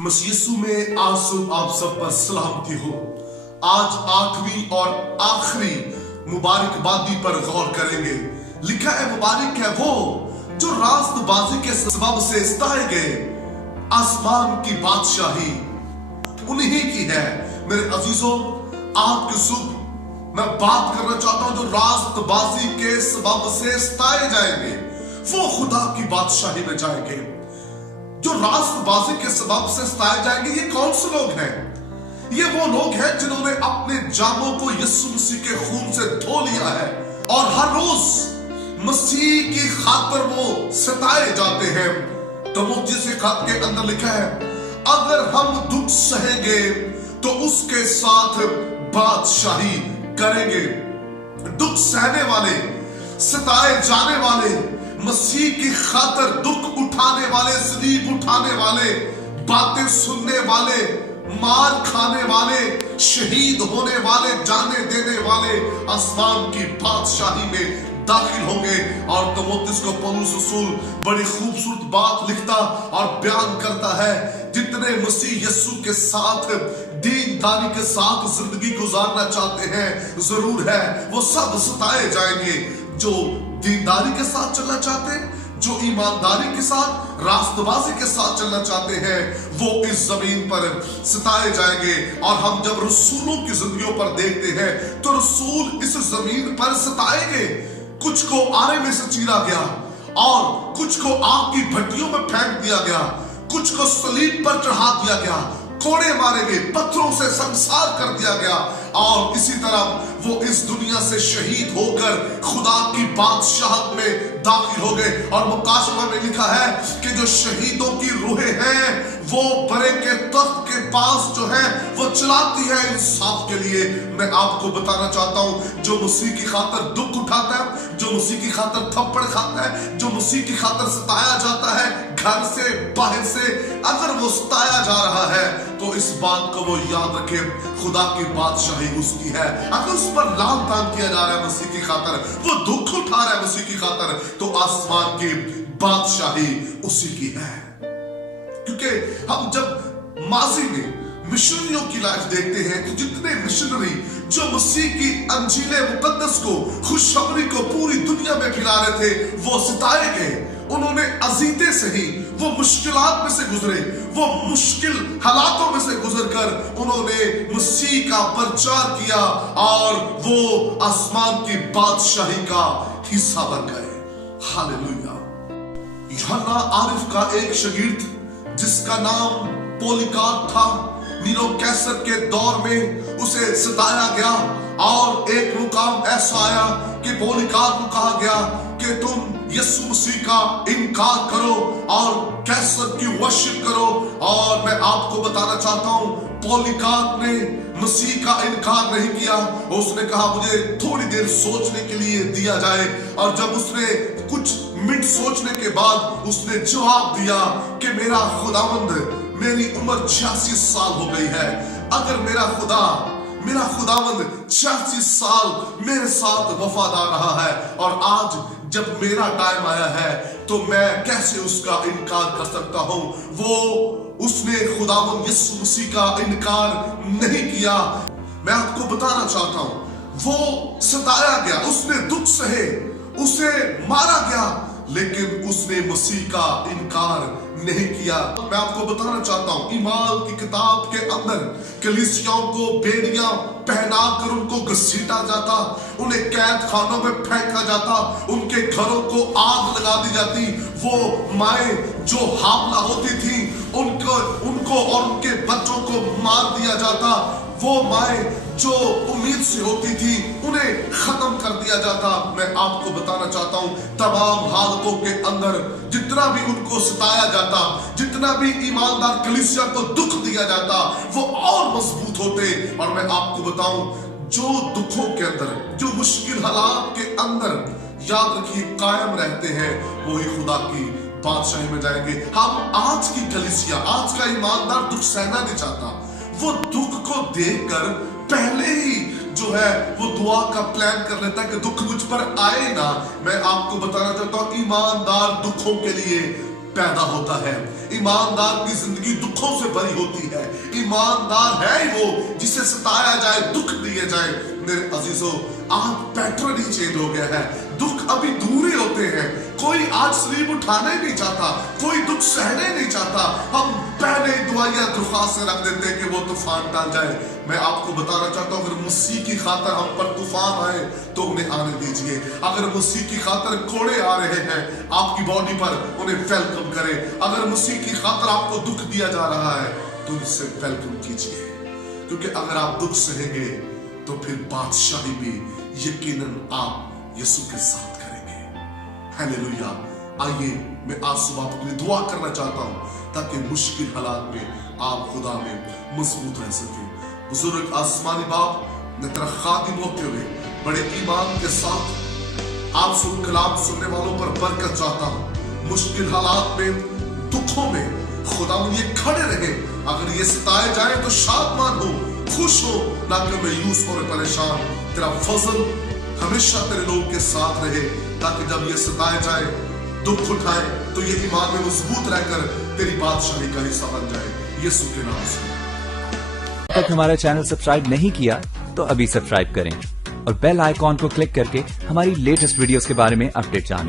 मसीह यीशु में आंसू आप सब पर सलामती हो। आज 8वीं और आखिरी मुबारकबादी पर गौर करेंगे। लिखा है मुबारक है वो जो रास्तबाजी के सबब से सताए गए, आसमान की बादशाही उन्हीं की है। मेरे अजीजों, आज की सुबह मैं बात करना चाहता हूं जो रास्तबाजी के सबब से सताए जाएंगे वो खुदा की बादशाही में जाएंगे। जो रास्तबाजी के सबब से सताए जाएंगे, ये कौन से लोग हैं? ये वो लोग हैं जिन्होंने अपने जामों को यीशु मसीह के खून से धो लिया है और हर रोज मसीह की खातिर वो सताए जाते हैं। तीमुथियुस के खत के अंदर लिखा है, अगर हम दुख सहेंगे तो उसके साथ बादशाही करेंगे। दुख सहने वाले, सताए जाने वाले, मसीह की खातिर दुख उठाने वाले, सलीब उठाने वाले, बातें सुनने वाले, मार खाने वाले, शहीद होने वाले, जाने देने वाले आसमान की बादशाही में दाखिल होंगे। और तीमुथियुस को पौलुस रसूल बड़ी खूबसूरत बात लिखता और बयान करता है, जितने मसीह यीशु के साथ दीनदारी के साथ जिंदगी गुजारना चाहते हैं, जरूर है वो सब सताए जाएंगे। जो दीनदारी के साथ चलना चाहते हैं, जो ईमानदारी के साथ, रास्तबाजी के साथ चलना चाहते हैं, वो इस जमीन पर सताए जाएंगे। और हम जब रसूलों की जिंदगियों पर देखते हैं तो रसूल इस जमीन पर सताएंगे। कुछ को आरे में से चीरा गया और कुछ को आग की भट्टियों में फेंक दिया गया, कुछ को सलीब पर चढ़ा दिया गया, कोड़े मारे गए, पत्थरों से संसार कर दिया गया और इसी तरह वो इस दुनिया से शहीद होकर खुदा की बादशाहत में दाखिल हो गए। और मुकाशवा में लिखा है कि जो शहीदों की रूहें हैं वो बड़े के तख्त के पास जो है वो चलाती है इंसाफ के लिए। मैं आपको बताना चाहता हूं, जो मसीह की खातिर दुख उठाता है, जो मसीह की खातिर थप्पड़ खाता है, जो मसीह की खातिर सताया जाता है, घर से बाहर से अगर वो सताया जा रहा है तो इस बात को वो याद रखे, खुदा की बादशाही उसकी है। अगर उस पर लान तान किया जा रहा है मसीह की खातिर, वो दुख उठा रहा है मसीह की खातिर, तो आसमान की बादशाही उसी की है। क्योंकि हम जब माजी में मिशनरियों की लाइफ देखते हैं तो जितने मिशनरी जो मसीह की अंजीले मुकद्दस को, खुशखबरी को पूरी दुनिया में फैला रहे थे, वो सताए गए। उन्होंने अजीते से ही वो मुश्किलात में से गुजरे, वो मुश्किल हालातों में से गुजरकर उन्होंने मसीह का प्रचार किया और वो आसमान की बादशाही का हिस्सा बन गए। हालेलुया। यूहन्ना आरिफ का एक शागिर्द जिसका नाम पॉलीकार्प था, नीरो कैसर के दौर में उसे सताया गया और एक मुकाम ऐसा आया कि पॉलीकार्प को कहा गया कि तुम यीशु मसीह का इनकार करो और कैसर की वर्शिप करो। और मैं आपको बताना चाहता हूं, पॉलीकार्प ने मसीह का इनकार नहीं किया। उसने कहा मुझे थोड़ी देर सोचने के लिए दिया जाए। और जब उसने कुछ मिनट सोचने के बाद उसने जवाब दिया कि मेरा खुदावंद, मेरी उम्र 86 साल हो गई है, अगर मेरा खुदावंद 86 साल मेरे साथ वफादार रहा है और आज जब मेरा टाइम आया है तो मैं कैसे उसका इनकार कर सकता हूं। उसने खुदावंद यीशु मसीह का इनकार नहीं किया। मैं आपको बताना चाहता हूं, वो सताया गया, उसने दुख सहे, उसे मारा गया, लेकिन उसने मसीह का इनकार नहीं किया। मैं आपको बताना चाहता हूं, ईमान की किताब के अंदर कलीसियाओं को बेड़ियां पहनाकर उनको घसीटा जाता, उन्हें कैद खानों में फेंका जाता, उनके घरों को आग लगा दी जाती। वो माएं जो हामला होती थी उनको और उनके बच्चों को मार दिया जाता। वो माएं जो उम्मीद से होती थी उन्हें खत्म कर दिया जाता। मैं आपको बताना चाहता हूं, तमाम हालतों के अंदर जितना भी उनको सताया जाता, जितना भी ईमानदार कलीसिया को दुख दिया जाता, वो और मजबूत होते। और मैं आपको बताऊं, जो दुखों के अंदर, जो मुश्किल हालात के अंदर याद रखिए कायम रहते हैं, वही खुदा की बादशाही में जाएंगे। हम आज की कलीसिया, आज का ईमानदार दुख सहना नहीं चाहता। वो दुख को देखकर पहले ही जो है वो दुआ का प्लान कर लेता है कि दुख मुझ पर आए ना। मैं आपको बताना चाहता हूं, ईमानदार दुखों के लिए पैदा होता है। ईमानदार की जिंदगी दुखों से भरी होती है। ईमानदार है वो जिसे सताया जाए, दुख दिए जाए। मेरे अजीजों, आज पैटर्न ही चेंज हो गया है, दुख अभी दूर ही होते हैं। कोई आज सलीब उठाने नहीं चाहता, कोई दुख सहने नहीं चाहता। हम पहले दुआएं दरख्वास्त से रख देते हैं कि वो तूफान टल जाए। मैं आपको बताना चाहता हूँ, अगर मसीह की खातर हम पर तूफान आए तो उन्हें आने दीजिए। अगर मसीह की खातर कोड़े आ रहे हैं आपकी बॉडी पर, उन्हें वेलकम करें। अगर मसीह की खातर आपको दुख दिया जा रहा है तो इससे वेलकम कीजिए, क्योंकि अगर आप दुख सहेंगे तो फिर बादशाही भी यकीनन आप यीशु के साथ करेंगे। हालेलुया। आइए मैं आज सुबह आपके लिए दुआ करना चाहता हूं ताकि मुश्किल हालात में आप खुदा में मजबूत रह सके। बुजुर्ग आसमानी बाप, मैं तेरा खादिम होते हुए बड़े ईमान के साथ आप सुन कलाम सुनने वालों पर बरकत चाहता हूं। मुश्किल हालात में, दुखों में खुदा ये खड़े रहे। अगर ये सताए जाए तो शादमान हो, खुश हो, ना कि मायूस और परेशान। तेरा फजल हमेशा तेरे लोग के साथ रहे, ताकि जब ये सताए जाए, दुख उठाए, तो ये ईमान में मजबूत रहकर तेरी बादशाही का हिस्सा बन जाए। यीशु के नाम से। अब तक हमारा चैनल सब्सक्राइब नहीं किया तो अभी सब्सक्राइब करें और बेल आइकॉन को क्लिक करके हमारी लेटेस्ट वीडियोस के बारे में अपडेट जानें।